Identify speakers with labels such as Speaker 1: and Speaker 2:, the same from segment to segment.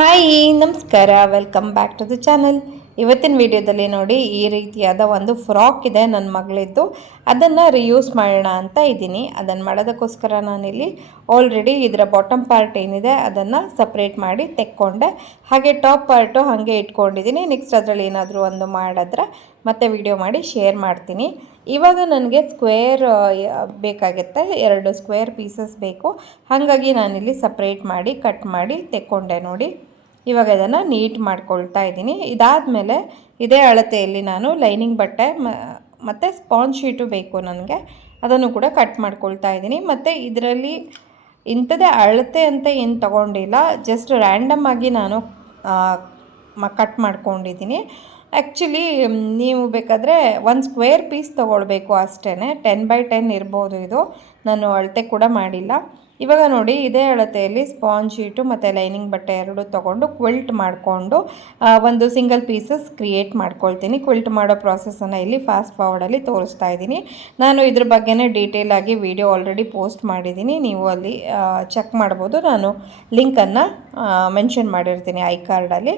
Speaker 1: Hi, ನಮಸ್ಕಾರ. Welcome back to the channel ಇವತ್ತಿನ ವಿಡಿಯೋದಲ್ಲಿ ನೋಡಿ, ಈ ರೀತಿಯಾದ ಒಂದು ಫ್ರಾಕ್ ಇದೆ ನನ್ನ ಮಗಳಿದ್ದು. ಅದನ್ನು ರಿಯೂಸ್ ಮಾಡೋಣ ಅಂತ ಇದ್ದೀನಿ. ಅದನ್ನು ಮಾಡೋದಕ್ಕೋಸ್ಕರ ನಾನಿಲ್ಲಿ ಆಲ್ರೆಡಿ ಇದರ ಬಾಟಮ್ ಪಾರ್ಟ್ ಏನಿದೆ, ಅದನ್ನು ಸಪ್ರೇಟ್ ಮಾಡಿ ತೆಕ್ಕೊಂಡೆ. ಹಾಗೆ ಟಾಪ್ ಪಾರ್ಟು ಹಾಗೆ ಇಟ್ಕೊಂಡಿದ್ದೀನಿ. ನೆಕ್ಸ್ಟ್ ಅದರಲ್ಲಿ ಏನಾದರೂ ಒಂದು ಮಾಡಿದ್ರೆ ಮತ್ತೆ ವಿಡಿಯೋ ಮಾಡಿ ಶೇರ್ ಮಾಡ್ತೀನಿ. ಇವಾಗ ನನಗೆ ಸ್ಕ್ವೇರ್ ಬೇಕಾಗುತ್ತೆ. ಎರಡು ಸ್ಕ್ವೇರ್ ಪೀಸಸ್ ಬೇಕು. ಹಾಗಾಗಿ ನಾನಿಲ್ಲಿ ಸಪ್ರೇಟ್ ಮಾಡಿ, ಕಟ್ ಮಾಡಿ ತೆಕ್ಕೊಂಡೆ ನೋಡಿ. ಇವಾಗ ಇದನ್ನು ನೀಟ್ ಮಾಡ್ಕೊಳ್ತಾ ಇದ್ದೀನಿ. ಇದಾದಮೇಲೆ ಇದೇ ಅಳತೆಯಲ್ಲಿ ನಾನು ಲೈನಿಂಗ್ ಬಟ್ಟೆ ಮತ್ತು ಸ್ಪಾಂಜ್ ಶೀಟು ಬೇಕು ನನಗೆ. ಅದನ್ನು ಕೂಡ ಕಟ್ ಮಾಡ್ಕೊಳ್ತಾ ಇದ್ದೀನಿ. ಮತ್ತು ಇದರಲ್ಲಿ ಇಂಥದೇ ಅಳತೆ ಅಂತ ಏನು ತಗೊಂಡಿಲ್ಲ. ಜಸ್ಟ್ ರ್ಯಾಂಡಮ್ ಆಗಿ ನಾನು ಕಟ್ ಮಾಡ್ಕೊಂಡಿದ್ದೀನಿ. ಆ್ಯಕ್ಚುಲಿ ನೀವು ಬೇಕಾದರೆ ಒಂದು ಸ್ಕ್ವೇರ್ ಪೀಸ್ ತೊಗೊಳ್ಬೇಕು ಅಷ್ಟೇ ಟೆನ್ ಬೈ ಟೆನ್ ಇರ್ಬೋದು ಇದು. ನಾನು ಅಳತೆ ಕೂಡ ಮಾಡಿಲ್ಲ. ಇವಾಗ ನೋಡಿ, ಇದೇ ಅಳತೆಯಲ್ಲಿ ಸ್ಪಾಂಜ್ ಶೀಟು ಮತ್ತು ಲೈನಿಂಗ್ ಬಟ್ಟೆ ಎರಡು ತೊಗೊಂಡು ಕ್ವಿಲ್ಟ್ ಮಾಡಿಕೊಂಡು ಒಂದು ಸಿಂಗಲ್ ಪೀಸಸ್ ಕ್ರಿಯೇಟ್ ಮಾಡ್ಕೊಳ್ತೀನಿ. ಕ್ವಿಲ್ಟ್ ಮಾಡೋ ಪ್ರಾಸೆಸನ್ನು ಇಲ್ಲಿ ಫಾಸ್ಟ್ ಫಾರ್ವರ್ಡಲ್ಲಿ ತೋರಿಸ್ತಾ ಇದ್ದೀನಿ. ನಾನು ಇದ್ರ ಬಗ್ಗೆನೇ ಡೀಟೇಲ್ ಆಗಿ ವಿಡಿಯೋ ಆಲ್ರೆಡಿ ಪೋಸ್ಟ್ ಮಾಡಿದ್ದೀನಿ. ನೀವು ಅಲ್ಲಿ ಚೆಕ್ ಮಾಡ್ಬೋದು. ನಾನು ಲಿಂಕನ್ನು ಮೆನ್ಷನ್ ಮಾಡಿರ್ತೀನಿ ಐ ಕಾರ್ಡಲ್ಲಿ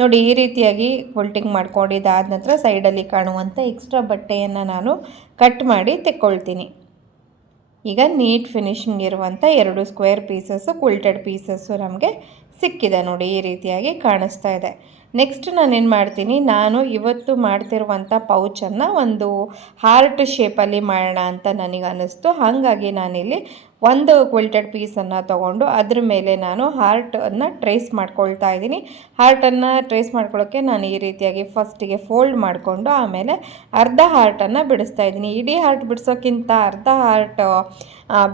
Speaker 1: ನೋಡಿ, ಈ ರೀತಿಯಾಗಿ ಕ್ವಿಲ್ಟಿಂಗ್ ಮಾಡ್ಕೊಂಡಿದ್ದಾದ ನಂತರ ಸೈಡಲ್ಲಿ ಕಾಣುವಂಥ ಎಕ್ಸ್ಟ್ರಾ ಬಟ್ಟೆಯನ್ನು ನಾನು ಕಟ್ ಮಾಡಿ ತೆಕ್ಕೊಳ್ತೀನಿ. ಈಗ ನೀಟ್ ಫಿನಿಶಿಂಗ್ ಇರುವಂಥ ಎರಡು ಸ್ಕ್ವೇರ್ ಪೀಸಸ್ಸು ಕುಲ್ಟೆಡ್ ಪೀಸಸ್ಸು ನಮಗೆ ಸಿಕ್ಕಿದೆ ನೋಡಿ, ಈ ರೀತಿಯಾಗಿ ಕಾಣಿಸ್ತಾ ಇದೆ. ನೆಕ್ಸ್ಟ್ ನಾನೇನು ಮಾಡ್ತೀನಿ, ನಾನು ಇವತ್ತು ಮಾಡ್ತಿರುವಂಥ ಪೌಚನ್ನು ಒಂದು ಹಾರ್ಟ್ ಶೇಪಲ್ಲಿ ಮಾಡೋಣ ಅಂತ ನನಗೆ ಅನ್ನಿಸ್ತು ಹಾಗಾಗಿ ನಾನಿಲ್ಲಿ ಒಂದು ಕ್ವಿಲ್ಟೆಡ್ ಪೀಸನ್ನು ತೊಗೊಂಡು ಅದ್ರ ಮೇಲೆ ನಾನು ಹಾರ್ಟನ್ನು ಟ್ರೇಸ್ ಮಾಡ್ಕೊಳ್ತಾ ಇದ್ದೀನಿ. ಹಾರ್ಟನ್ನು ಟ್ರೇಸ್ ಮಾಡ್ಕೊಳ್ಳೋಕ್ಕೆ ನಾನು ಈ ರೀತಿಯಾಗಿ ಫಸ್ಟಿಗೆ ಫೋಲ್ಡ್ ಮಾಡಿಕೊಂಡು ಆಮೇಲೆ ಅರ್ಧ ಹಾರ್ಟನ್ನು ಬಿಡಿಸ್ತಾ ಇದ್ದೀನಿ. ಇಡೀ ಹಾರ್ಟ್ ಬಿಡಿಸೋಕ್ಕಿಂತ ಅರ್ಧ ಹಾರ್ಟ್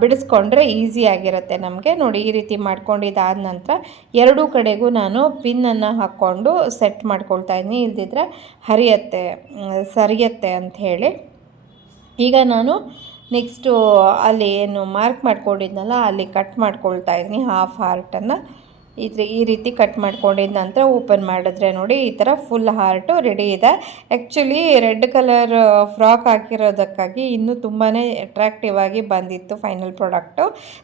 Speaker 1: ಬಿಡಿಸ್ಕೊಂಡ್ರೆ ಈಸಿ ಆಗಿರುತ್ತೆ ನಮಗೆ. ನೋಡಿ, ಈ ರೀತಿ ಮಾಡ್ಕೊಂಡಿದ್ದಾದ ನಂತರ ಎರಡೂ ಕಡೆಗೂ ನಾನು ಪಿನ್ನನ್ನು ಹಾಕ್ಕೊಂಡು ಸೆಟ್ ಮಾಡ್ಕೊಳ್ತಾ ಇದ್ದೀನಿ. ಇಲ್ದಿದ್ರೆ ಹರಿಯತ್ತೆ ಸರಿಯತ್ತೆ ಅಂತ ಹೇಳಿ. ಈಗ ನಾನು ನೆಕ್ಸ್ಟು ಅಲ್ಲಿ ಏನು ಮಾರ್ಕ್ ಮಾಡ್ಕೊಂಡಿದ್ನಲ್ಲ ಅಲ್ಲಿ ಕಟ್ ಮಾಡ್ಕೊಳ್ತಾ ಇದ್ದೀನಿ ಹಾಫ್ ಹಾರ್ಟನ್ನು ಇದ್ರ ಈ ರೀತಿ ಕಟ್ ಮಾಡ್ಕೊಂಡಿದ್ದ ನಂತರ ಓಪನ್ ಮಾಡಿದ್ರೆ ನೋಡಿ ಈ ಥರ ಫುಲ್ ಹಾರ್ಟು ರೆಡಿ ಇದೆ. ಆ್ಯಕ್ಚುಲಿ ರೆಡ್ ಕಲರ್ ಫ್ರಾಕ್ ಹಾಕಿರೋದಕ್ಕಾಗಿ ಇನ್ನೂ ತುಂಬಾ ಅಟ್ರಾಕ್ಟಿವ್ ಆಗಿ ಬಂದಿತ್ತು ಫೈನಲ್ ಪ್ರಾಡಕ್ಟು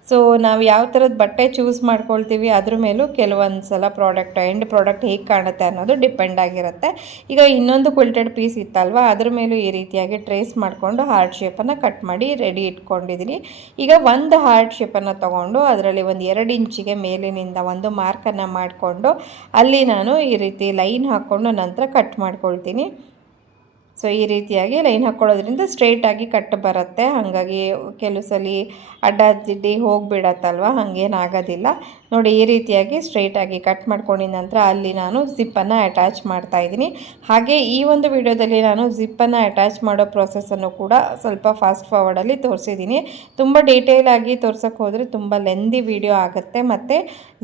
Speaker 1: ಸೊ ನಾವು ಯಾವ ಥರದ ಬಟ್ಟೆ ಚೂಸ್ ಮಾಡ್ಕೊಳ್ತೀವಿ ಅದ್ರ ಮೇಲೂ ಕೆಲವೊಂದು ಸಲ ಪ್ರಾಡಕ್ಟ್ ಎಂಡ್ ಪ್ರಾಡಕ್ಟ್ ಹೇಗೆ ಕಾಣುತ್ತೆ ಅನ್ನೋದು ಡಿಪೆಂಡ್ ಆಗಿರುತ್ತೆ. ಈಗ ಇನ್ನೊಂದು ಕ್ವಿಲ್ಟೆಡ್ ಪೀಸ್ ಇತ್ತಲ್ವ, ಅದ್ರ ಮೇಲೂ ಈ ರೀತಿಯಾಗಿ ಟ್ರೇಸ್ ಮಾಡಿಕೊಂಡು ಹಾರ್ಟ್ ಶೇಪನ್ನು ಕಟ್ ಮಾಡಿ ರೆಡಿ ಇಟ್ಕೊಂಡಿದ್ದೀನಿ ಈಗ ಒಂದು ಹಾರ್ಟ್ ಶೇಪನ್ನು ತೊಗೊಂಡು ಅದರಲ್ಲಿ ಒಂದು ಎರಡು ಇಂಚಿಗೆ ಮೇಲಿನಿಂದ ಒಂದು ಮಾರ್ಕನ್ನು ಮಾಡಿಕೊಂಡು ಅಲ್ಲಿ ನಾನು ಈ ರೀತಿ ಲೈನ್ ಹಾಕ್ಕೊಂಡು ನಂತರ ಕಟ್ ಮಾಡ್ಕೊಳ್ತೀನಿ. ಸೊ, ಈ ರೀತಿಯಾಗಿ ಲೈನ್ ಹಾಕ್ಕೊಳ್ಳೋದ್ರಿಂದ ಸ್ಟ್ರೈಟಾಗಿ ಕಟ್ ಬರುತ್ತೆ. ಹಾಗಾಗಿ ಕೆಲವು ಸಲ ಅಡ್ಡ ಜಿಡ್ಡಿ ಹೋಗಿಬಿಡತ್ತಲ್ವ? ಹಾಗೇನಾಗೋದಿಲ್ಲ. ನೋಡಿ, ಈ ರೀತಿಯಾಗಿ ಸ್ಟ್ರೈಟಾಗಿ ಕಟ್ ಮಾಡ್ಕೊಂಡಿದ್ದ ನಂತರ ಅಲ್ಲಿ ನಾನು ಜಿಪ್ಪನ್ನು ಅಟ್ಯಾಚ್ ಮಾಡ್ತಾ ಇದ್ದೀನಿ. ಹಾಗೆ ಈ ಒಂದು ವಿಡಿಯೋದಲ್ಲಿ ನಾನು ಜಿಪ್ಪನ್ನು ಅಟ್ಯಾಚ್ ಮಾಡೋ ಪ್ರೊಸೆಸನ್ನು ಕೂಡ ಸ್ವಲ್ಪ ಫಾಸ್ಟ್ ಫಾರ್ವರ್ಡಲ್ಲಿ ತೋರಿಸಿದ್ದೀನಿ. ತುಂಬ ಡೀಟೇಲ್ ಆಗಿ ತೋರ್ಸೋಕ್ಕೆ ಹೋದರೆ ತುಂಬ ಲೆಂದಿ ವಿಡಿಯೋ ಆಗುತ್ತೆ. ಮತ್ತು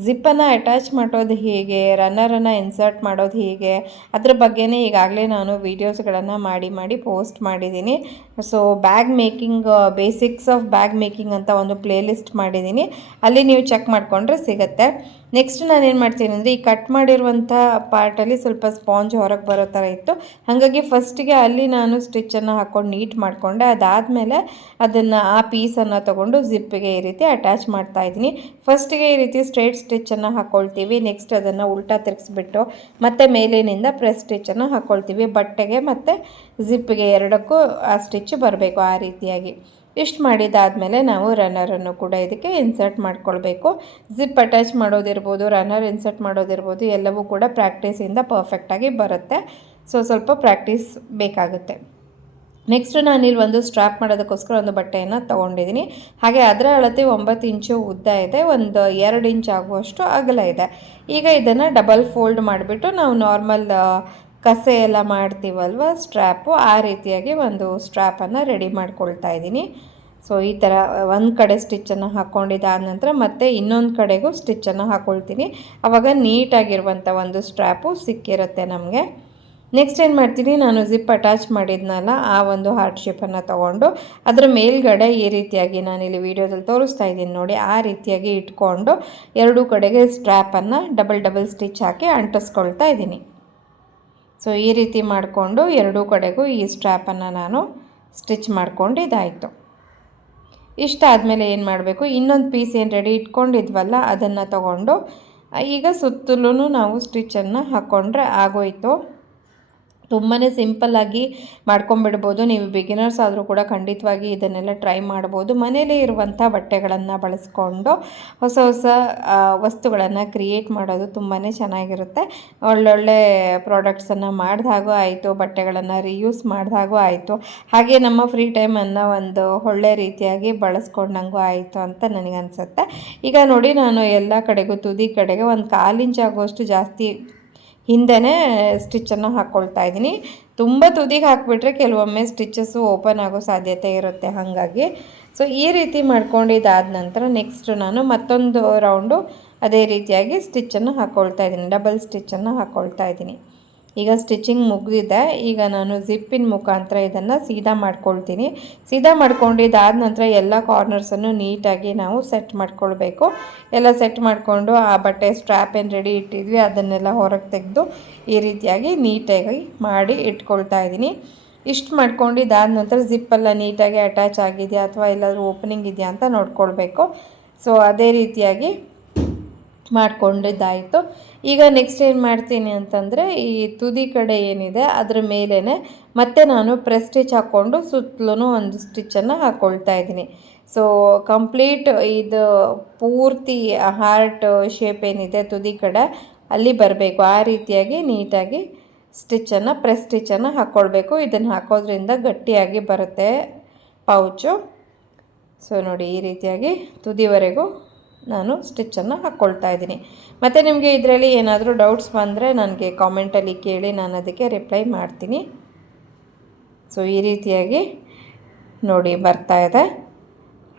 Speaker 1: ಜಿಪ್ಪನ್ನು ಅಟ್ಯಾಚ್ ಮಾಡೋದು ಹೇಗೆ ರನ್ನರನ್ನು ಇನ್ಸರ್ಟ್ ಮಾಡೋದು ಹೇಗೆ, ಅದ್ರ ಬಗ್ಗೆನೇ ಈಗಾಗಲೇ ನಾನು ವೀಡಿಯೋಸ್ಗಳನ್ನು ಮಾಡಿ ಮಾಡಿ ಪೋಸ್ಟ್ ಮಾಡಿದ್ದೀನಿ. So bag making basics of bag making ಅಂತ ಒಂದು ಪ್ಲೇಲಿಸ್ಟ್ ಮಾಡಿದ್ದೀನಿ. ಅಲ್ಲಿ ನೀವು ಚೆಕ್ ಮಾಡಿಕೊಂಡ್ರೆ ನೆಕ್ಸ್ಟ್ ನಾನು ಏನು ಮಾಡ್ತೀನಿ ಅಂದರೆ ಈ ಕಟ್ ಮಾಡಿರುವಂಥ ಪಾರ್ಟಲ್ಲಿ ಸ್ವಲ್ಪ ಸ್ಪಾಂಜ್ ಹೊರಗೆ ಬರೋ ಥರ ಇತ್ತು. ಹಾಗಾಗಿ ಫಸ್ಟಿಗೆ ಅಲ್ಲಿ ನಾನು ಸ್ಟಿಚ್ಚನ್ನು ಹಾಕ್ಕೊಂಡು ನೀಟ್ ಮಾಡಿಕೊಂಡೆ. ಅದಾದಮೇಲೆ ಅದನ್ನು ಆ ಪೀಸನ್ನು ತೊಗೊಂಡು ಜಿಪ್ಪಿಗೆ ಈ ರೀತಿ ಅಟ್ಯಾಚ್ ಮಾಡ್ತಾ ಇದ್ದೀನಿ. ಫಸ್ಟಿಗೆ ಈ ರೀತಿ ಸ್ಟ್ರೇಟ್ ಸ್ಟಿಚ್ಚನ್ನು ಹಾಕ್ಕೊಳ್ತೀವಿ ನೆಕ್ಸ್ಟ್ ಅದನ್ನು ಉಲ್ಟಾ ತಿರುಗಿಸ್ಬಿಟ್ಟು ಮತ್ತು ಮೇಲಿನಿಂದ ಪ್ರೆಸ್ ಸ್ಟಿಚ್ಚನ್ನು ಹಾಕ್ಕೊಳ್ತೀವಿ ಬಟ್ಟೆಗೆ ಮತ್ತು ಜಿಪ್ಪಿಗೆ ಎರಡಕ್ಕೂ ಆ ಸ್ಟಿಚ್ ಬರಬೇಕು ಆ ರೀತಿಯಾಗಿ. ಇಷ್ಟು ಮಾಡಿದ್ದಾದಮೇಲೆ ನಾವು ರನ್ನರನ್ನು ಕೂಡ ಇದಕ್ಕೆ ಇನ್ಸರ್ಟ್ ಮಾಡ್ಕೊಳ್ಬೇಕು. ಜಿಪ್ ಅಟ್ಯಾಚ್ ಮಾಡೋದಿರ್ಬೋದು ರನ್ನರ್ ಇನ್ಸರ್ಟ್ ಮಾಡೋದಿರ್ಬೋದು, ಎಲ್ಲವೂ ಕೂಡ ಪ್ರಾಕ್ಟೀಸಿಂದ ಪರ್ಫೆಕ್ಟಾಗಿ ಬರುತ್ತೆ. ಸೊ ಸ್ವಲ್ಪ ಪ್ರಾಕ್ಟೀಸ್ ಬೇಕಾಗುತ್ತೆ. ನೆಕ್ಸ್ಟ್ ನಾನಿಲ್ಲಿ ಒಂದು ಸ್ಟ್ರಾಪ್ ಮಾಡೋದಕ್ಕೋಸ್ಕರ ಒಂದು ಬಟ್ಟೆಯನ್ನು ತೊಗೊಂಡಿದ್ದೀನಿ ಹಾಗೆ ಅದರ ಅಳತೆ ಒಂಬತ್ತು ಇಂಚು ಉದ್ದ ಇದೆ, ಒಂದು ಎರಡು ಇಂಚ್ ಆಗುವಷ್ಟು ಅಗಲ ಇದೆ. ಈಗ ಇದನ್ನು ಡಬಲ್ ಫೋಲ್ಡ್ ಮಾಡಿಬಿಟ್ಟು ನಾವು ನಾರ್ಮಲ್ ಕಸೆ ಎಲ್ಲ ಮಾಡ್ತೀವಲ್ವ ಸ್ಟ್ರ್ಯಾಪು ಆ ರೀತಿಯಾಗಿ ಒಂದು ಸ್ಟ್ರ್ಯಾಪನ್ನು ರೆಡಿ ಮಾಡ್ಕೊಳ್ತಾ ಇದ್ದೀನಿ ಸೊ, ಈ ಥರ ಒಂದು ಕಡೆ ಸ್ಟಿಚ್ಚನ್ನು ಹಾಕ್ಕೊಂಡಿದ್ದಾದ ನಂತರ ಮತ್ತೆ ಇನ್ನೊಂದು ಕಡೆಗೂ ಸ್ಟಿಚ್ಚನ್ನು ಹಾಕ್ಕೊಳ್ತೀನಿ ಆವಾಗ ನೀಟಾಗಿರುವಂಥ ಒಂದು ಸ್ಟ್ರ್ಯಾಪು ಸಿಕ್ಕಿರುತ್ತೆ ನಮಗೆ. ನೆಕ್ಸ್ಟ್ ಏನು ಮಾಡ್ತೀನಿ, ನಾನು ಜಿಪ್ ಅಟ್ಯಾಚ್ ಮಾಡಿದ್ನಲ್ಲ, ಆ ಒಂದು ಹಾರ್ಟ್ ಶೇಪನ್ನು ತೊಗೊಂಡು, ಅದರ ಮೇಲ್ಗಡೆ ಈ ರೀತಿಯಾಗಿ ನಾನಿಲ್ಲಿ ವೀಡಿಯೋದಲ್ಲಿ ತೋರಿಸ್ತಾ ಇದ್ದೀನಿ ನೋಡಿ, ಆ ರೀತಿಯಾಗಿ ಇಟ್ಕೊಂಡು ಎರಡೂ ಕಡೆಗೆ ಸ್ಟ್ರ್ಯಾಪನ್ನು ಡಬಲ್ ಡಬಲ್ ಸ್ಟಿಚ್ ಹಾಕಿ ಅಂಟಿಸ್ಕೊಳ್ತಾ ಇದ್ದೀನಿ. ಸೊ ಈ ರೀತಿ ಮಾಡಿಕೊಂಡು ಎರಡೂ ಕಡೆಗೂ ಈ ಸ್ಟ್ರ್ಯಾಪನ್ನು ನಾನು ಸ್ಟಿಚ್ ಮಾಡ್ಕೊಂಡು ಇದಾಯಿತು. ಇಷ್ಟ ಆದಮೇಲೆ ಏನು ಮಾಡಬೇಕು? ಇನ್ನೊಂದು ಪೀಸ್ ಏನು ರೆಡಿ ಇಟ್ಕೊಂಡಿದ್ವಲ್ಲ, ಅದನ್ನು ತಗೊಂಡು, ಈಗ ಸುತ್ತಲೂ ನಾವು ಸ್ಟಿಚ್ಚನ್ನು ಹಾಕ್ಕೊಂಡ್ರೆ ಆಗೋಯ್ತು. ತುಂಬಾ ಸಿಂಪಲ್ಲಾಗಿ ಮಾಡ್ಕೊಂಬಿಡ್ಬೋದು ನೀವು ಬಿಗಿನರ್ಸ್ ಆದರೂ ಕೂಡ ಖಂಡಿತವಾಗಿ ಇದನ್ನೆಲ್ಲ ಟ್ರೈ ಮಾಡ್ಬೋದು. ಮನೆಯಲ್ಲೇ ಇರುವಂಥ ಬಟ್ಟೆಗಳನ್ನು ಬಳಸ್ಕೊಂಡು ಹೊಸ ಹೊಸ ವಸ್ತುಗಳನ್ನು ಕ್ರಿಯೇಟ್ ಮಾಡೋದು ತುಂಬಾ ಚೆನ್ನಾಗಿರುತ್ತೆ. ಒಳ್ಳೊಳ್ಳೆ ಪ್ರಾಡಕ್ಟ್ಸನ್ನು ಮಾಡಿದಾಗೂ ಆಯಿತು, ಬಟ್ಟೆಗಳನ್ನು ರಿಯೂಸ್ ಮಾಡಿದಾಗೂ ಆಯಿತು. ಹಾಗೆ ನಮ್ಮ ಫ್ರೀ ಟೈಮನ್ನು ಒಂದು ಒಳ್ಳೆ ರೀತಿಯಾಗಿ ಬಳಸ್ಕೊಂಡಂಗೂ ಆಯಿತು ಅಂತ ನನಗನ್ಸುತ್ತೆ. ಈಗ ನೋಡಿ, ನಾನು ಎಲ್ಲ ಕಡೆಗೂ ತುದಿ ಕಡೆಗೆ ಒಂದು ಕಾಲು ಆಗುವಷ್ಟು ಜಾಸ್ತಿ ಹಿಂದೆನೇ ಸ್ಟಿಚ್ಚನ್ನು ಹಾಕ್ಕೊಳ್ತಾ ಇದ್ದೀನಿ. ತುಂಬ ತುದಿಗೆ ಹಾಕಿಬಿಟ್ರೆ ಕೆಲವೊಮ್ಮೆ ಸ್ಟಿಚ್ಚಸ್ಸು ಓಪನ್ ಆಗೋ ಸಾಧ್ಯತೆ ಇರುತ್ತೆ ಹಾಗಾಗಿ. ಸೊ ಈ ರೀತಿ ಮಾಡ್ಕೊಂಡಿದ್ದಾದ ನಂತರ ನೆಕ್ಸ್ಟ್ ನಾನು ಮತ್ತೊಂದು ರೌಂಡು ಅದೇ ರೀತಿಯಾಗಿ ಸ್ಟಿಚ್ಚನ್ನು ಹಾಕ್ಕೊಳ್ತಾ ಇದ್ದೀನಿ. ಡಬಲ್ ಸ್ಟಿಚ್ಚನ್ನು ಹಾಕ್ಕೊಳ್ತಾ ಇದ್ದೀನಿ. ಈಗ ಸ್ಟಿಚಿಂಗ್ ಮುಗಿದಿದೆ. ಈಗ ನಾನು ಜಿಪ್ಪಿನ ಮುಖಾಂತರ ಇದನ್ನು ಸೀದಾ ಮಾಡ್ಕೊಳ್ತೀನಿ. ಸೀದಾ ಮಾಡ್ಕೊಂಡಿದ್ದಾದ ನಂತರ ಎಲ್ಲ ಕಾರ್ನರ್ಸನ್ನು ನೀಟಾಗಿ ನಾವು ಸೆಟ್ ಮಾಡ್ಕೊಳ್ಬೇಕು. ಎಲ್ಲ ಸೆಟ್ ಮಾಡಿಕೊಂಡು ಆ ಬಟ್ಟೆ ಸ್ಟ್ರ್ಯಾಪ್ ಏನು ರೆಡಿ ಇಟ್ಟಿದ್ವಿ, ಅದನ್ನೆಲ್ಲ ಹೊರಗೆ ತೆಗೆದು ಈ ರೀತಿಯಾಗಿ ನೀಟಾಗಿ ಮಾಡಿ ಇಟ್ಕೊಳ್ತಾ ಇದ್ದೀನಿ. ಇಷ್ಟು ಮಾಡ್ಕೊಂಡಿದ್ದಾದ ನಂತರ ಜಿಪ್ಪೆಲ್ಲ ನೀಟಾಗಿ ಅಟ್ಯಾಚ್ ಆಗಿದೆಯಾ ಅಥವಾ ಎಲ್ಲಾದರೂ ಓಪನಿಂಗ್ ಇದೆಯಾ ಅಂತ ನೋಡ್ಕೊಳ್ಬೇಕು. ಸೊ ಅದೇ ರೀತಿಯಾಗಿ ಮಾಡ್ಕೊಂಡಿದ್ದಾಯಿತು. ಈಗ ನೆಕ್ಸ್ಟ್ ಏನು ಮಾಡ್ತೀನಿ ಅಂತಂದರೆ ಈ ತುದಿ ಕಡೆ ಏನಿದೆ ಅದ್ರ ಮೇಲೇ ಮತ್ತೆ ನಾನು ಪ್ರೆಸ್ ಸ್ಟಿಚ್ ಹಾಕ್ಕೊಂಡು ಸುತ್ತಲೂ ಒಂದು ಸ್ಟಿಚ್ಚನ್ನು ಹಾಕ್ಕೊಳ್ತಾ ಇದ್ದೀನಿ. ಸೊ ಕಂಪ್ಲೀಟ್ ಇದು ಪೂರ್ತಿ ಹಾರ್ಟ್ ಶೇಪ್ ಏನಿದೆ ತುದಿ ಕಡೆ ಅಲ್ಲಿ ಬರಬೇಕು. ಆ ರೀತಿಯಾಗಿ ನೀಟಾಗಿ ಸ್ಟಿಚ್ಚನ್ನು ಪ್ರೆಸ್ ಸ್ಟಿಚ್ಚನ್ನು ಹಾಕ್ಕೊಳ್ಬೇಕು ಇದನ್ನು ಹಾಕೋದ್ರಿಂದ ಗಟ್ಟಿಯಾಗಿ ಬರುತ್ತೆ ಪೌಚು. ಸೊ ನೋಡಿ ಈ ರೀತಿಯಾಗಿ ತುದಿವರೆಗೂ ನಾನು ಸ್ಟಿಚ್ಚನ್ನು ಹಾಕ್ಕೊಳ್ತಾ ಇದ್ದೀನಿ. ಮತ್ತು ನಿಮಗೆ ಇದರಲ್ಲಿ ಏನಾದರೂ ಡೌಟ್ಸ್ ಬಂದರೆ ನನಗೆ ಕಾಮೆಂಟಲ್ಲಿ ಕೇಳಿ ನಾನು ಅದಕ್ಕೆ ರಿಪ್ಲೈ ಮಾಡ್ತೀನಿ. ಸೊ, ಈ ರೀತಿಯಾಗಿ ನೋಡಿ ಬರ್ತಾ ಇದೆ.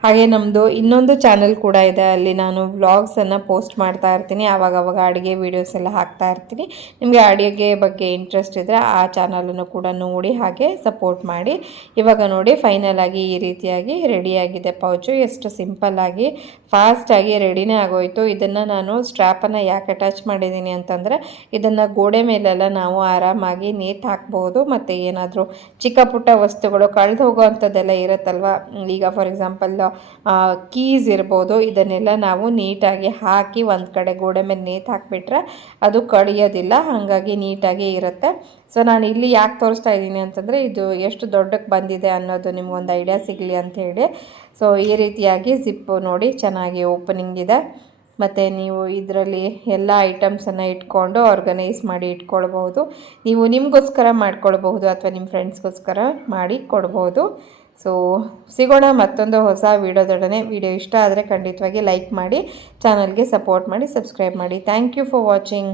Speaker 1: ಹಾಗೆ ನಮ್ಮದು ಇನ್ನೊಂದು ಚಾನಲ್ ಕೂಡ ಇದೆ. ಅಲ್ಲಿ ನಾನು ವ್ಲಾಗ್ಸನ್ನು ಪೋಸ್ಟ್ ಮಾಡ್ತಾ ಇರ್ತೀನಿ. ಆವಾಗವಾಗ ಅಡುಗೆ ವೀಡಿಯೋಸ್ ಎಲ್ಲ ಹಾಕ್ತಾ ಇರ್ತೀನಿ. ನಿಮಗೆ ಅಡುಗೆ ಬಗ್ಗೆ ಇಂಟ್ರೆಸ್ಟ್ ಇದ್ದರೆ ಆ ಚಾನಲನ್ನು ಕೂಡ ನೋಡಿ ಹಾಗೆ ಸಪೋರ್ಟ್ ಮಾಡಿ. ಇವಾಗ ನೋಡಿ ಫೈನಲ್ ಆಗಿ ಈ ರೀತಿಯಾಗಿ ರೆಡಿಯಾಗಿದೆ ಪೌಚು. ಎಷ್ಟು ಸಿಂಪಲ್ಲಾಗಿ ಫಾಸ್ಟಾಗಿ ರೆಡಿನೇ ಆಗೋಯಿತು. ಇದನ್ನು ನಾನು ಸ್ಟ್ರ್ಯಾಪನ್ನು ಯಾಕೆ ಅಟ್ಯಾಚ್ ಮಾಡಿದ್ದೀನಿ ಅಂತಂದರೆ, ಇದನ್ನು ಗೋಡೆ ಮೇಲೆಲ್ಲ ನಾವು ಆರಾಮಾಗಿ ನೇತು ಹಾಕ್ಬೋದು. ಮತ್ತು ಏನಾದರೂ ಚಿಕ್ಕ ಪುಟ್ಟ ವಸ್ತುಗಳು ಕಳೆದು ಹೋಗೋ ಅಂಥದ್ದೆಲ್ಲ ಇರುತ್ತಲ್ವ? ಈಗ ಫಾರ್ ಎಕ್ಸಾಂಪಲ್ ಕೀಸ್ ಇರ್ಬೋದು. ಇದನ್ನೆಲ್ಲ ನಾವು ನೀಟಾಗಿ ಹಾಕಿ ಒಂದು ಕಡೆ ಗೋಡೆ ಮೇಲೆ ನೇತು ಹಾಕಿಬಿಟ್ರೆ ಅದು ಕಡಿಯೋದಿಲ್ಲ. ಹಾಗಾಗಿ ನೀಟಾಗಿ ಇರುತ್ತೆ. ಸೊ ನಾನು ಇಲ್ಲಿ ಯಾಕೆ ತೋರಿಸ್ತಾ ಇದ್ದೀನಿ ಅಂತಂದರೆ, ಇದು ಎಷ್ಟು ದೊಡ್ಡಕ್ಕೆ ಬಂದಿದೆ ಅನ್ನೋದು ನಿಮ್ಗೊಂದು ಐಡಿಯಾ ಸಿಗಲಿ ಅಂಥೇಳಿ ಸೊ ಈ ರೀತಿಯಾಗಿ ಜಿಪ್ಪು ನೋಡಿ ಚೆನ್ನಾಗಿ ಓಪನಿಂಗ್ ಇದೆ. ಮತ್ತು ನೀವು ಇದರಲ್ಲಿ ಎಲ್ಲ ಐಟಮ್ಸನ್ನು ಇಟ್ಕೊಂಡು ಆರ್ಗನೈಸ್ ಮಾಡಿ ಇಟ್ಕೊಳ್ಬಹುದು. ನೀವು ನಿಮಗೋಸ್ಕರ ಮಾಡ್ಕೊಳ್ಬಹುದು ಅಥವಾ ನಿಮ್ಮ ಫ್ರೆಂಡ್ಸ್ಗೋಸ್ಕರ ಮಾಡಿ ಕೊಡ್ಬೋದು ಸೊ ಸಿಗೋಣ ಮತ್ತೊಂದು ಹೊಸ ವೀಡಿಯೋದೊಡನೆ. ವಿಡಿಯೋ ಇಷ್ಟ ಆದರೆ ಖಂಡಿತವಾಗಿ ಲೈಕ್ ಮಾಡಿ ಚಾನಲ್ಗೆ ಸಪೋರ್ಟ್ ಮಾಡಿ ಸಬ್ಸ್ಕ್ರೈಬ್ ಮಾಡಿ. Thank you for watching